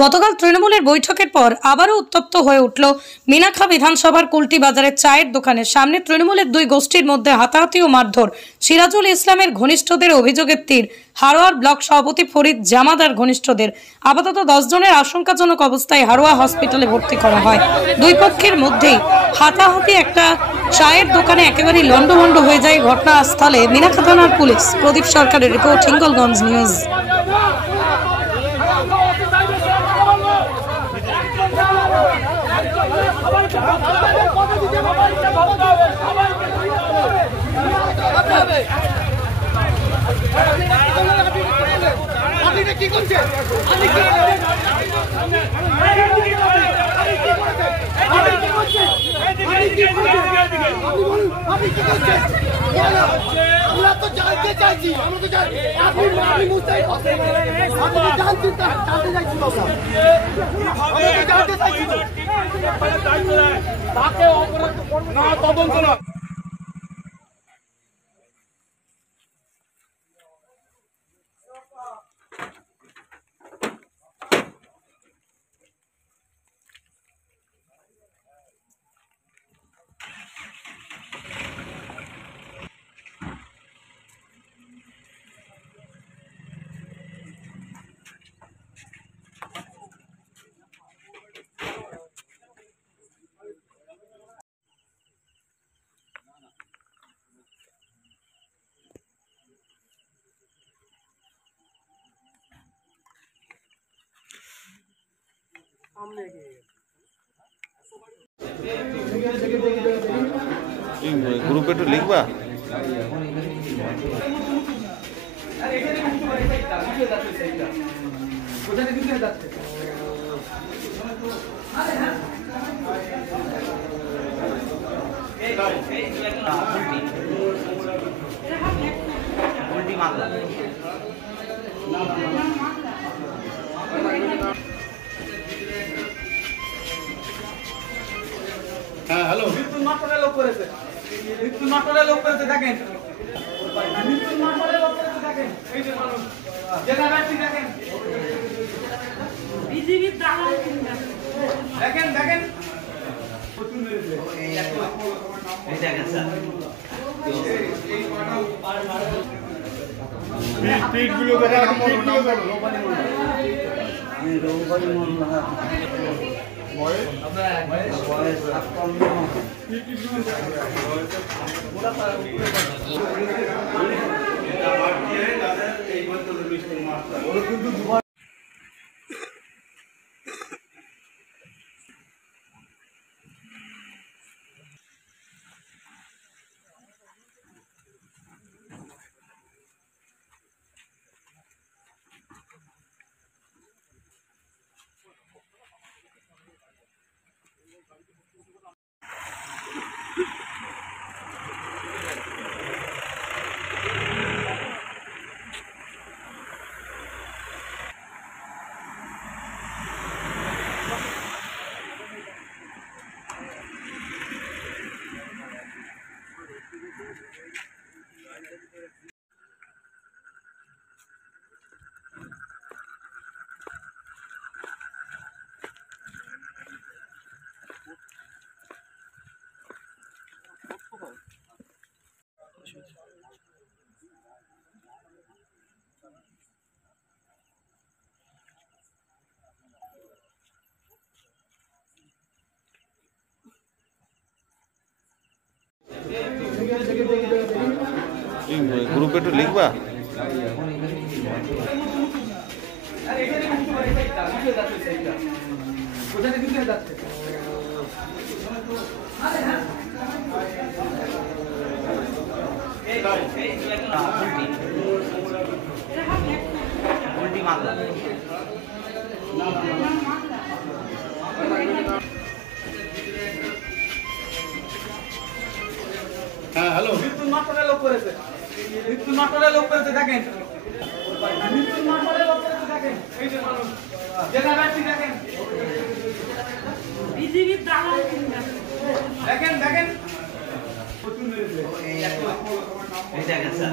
গতকাল তৃণমূলের বৈঠকের পর আবারও উত্তপ্ত হয়ে উঠল মিনাখা বিধানসভার কুলটি বাজারের চায়ের দোকানের সামনে তৃণমূলের দুই গোষ্ঠীর মধ্যে হাতাহাতি ও মারধর। সিরাজুল ইসলামের ঘনিষ্ঠদের অভিযোগের তীর হারোয়ার ব্লক সভাপতি ফরিদ জামাদার ঘনিষ্ঠদের। আপাতত 10 জনের আশঙ্কাজনক অবস্থায় হারোয়া হসপিটালে ভর্তি করা হয়। দুই পক্ষের মধ্যেই হাতাহাতি একটা চায়ের দোকানে একেবারেই লন্ডভন্ড হয়ে যায় ঘটনাস্থলে মিনাখা থানার পুলিশ। প্রদীপ সরকারের রিপোর্ট, হিঙ্গলগঞ্জ নিউজ। কি করছে আমরা তো জানতে চাইছি, আমরা তো আপনি জানতে চাইছি তাকে অপরাধ না তদন্ত না। গ্রুপে একটু লিখবা। হ্যাঁ হ্যালো, মৃত্যুর মাত্রায় লোক করেছে, মৃত্যুর মাত্রায় লোক করেছে, দেখেন মৃত্যুর মাত্রায় লোক করেছে, দেখেন এই যে মানুষ যেটা ব্যক্তি দেখেন বিজেপির দালাল দেখেন দেখেন প্রচুর মেরেছে এই দেখেন স্যার এই পিটগুলো দেখেন পিটগুলো দেখেন রোববারই মোল্লা বয়স বয়স 57 গ্রুপে একটু লিখবা। হ্যাঁ হ্যালো, মৃত্যুর মাত্রায় লোক করেছে, মৃত্যুর মাত্রায় লোক করেছে, দেখেন মৃত্যুর মাত্রায় লোক করেছে, দেখেন এই যে মানুষ যেটা ব্যক্তি দেখেন বিজেপির দালাল দেখেন দেখেন প্রচুর মেরেছে এই দেখেন স্যার